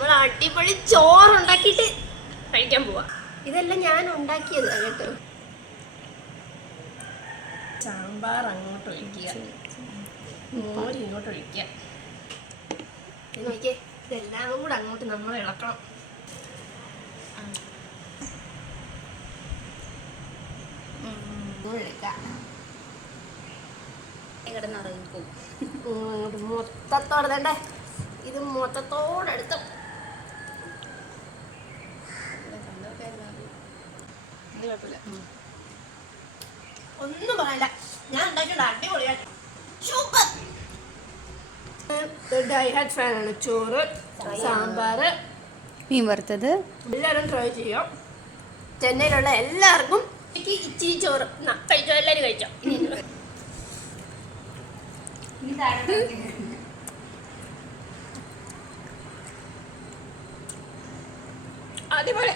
നമ്മൾ അടിപൊളി ചോറുണ്ടാക്കിയിട്ട് കഴിക്കാൻ പോവാ. ഇതെല്ലാം ഞാൻ ഉണ്ടാക്കിയത് കേട്ടോ. സാമ്പാർ അങ്ങോട്ട് ഒഴിക്കുക, മോര് ഇങ്ങോട്ട് ഒഴിക്കുക. നോക്കിയേ, ഇതെല്ലാം കൂടെ അങ്ങോട്ട് നമ്മൾ ഇളക്കണം. മൊത്തത്തോടെ തന്നെ ഇത് മൊത്തത്തോടെ എടുത്ത് ഒന്നും പറയല്ല, ഞാൻ ഉണ്ടാക്കിയിട്ട് അടിപൊളിയായിട്ട് സൂപ്പർ. ഡൈഹാർഡ് ഫാനാണ്. ചോറ്, സാമ്പാർ, മീൻ വറുത്തത് എല്ലാവരും ട്രൈ ചെയ്യാം. ചെന്നൈയിലുള്ള എല്ലാവർക്കും ഇച്ചിരി ചോറ് കഴിച്ചോ, എല്ലാവരും കഴിച്ചോ. അടിപൊളി.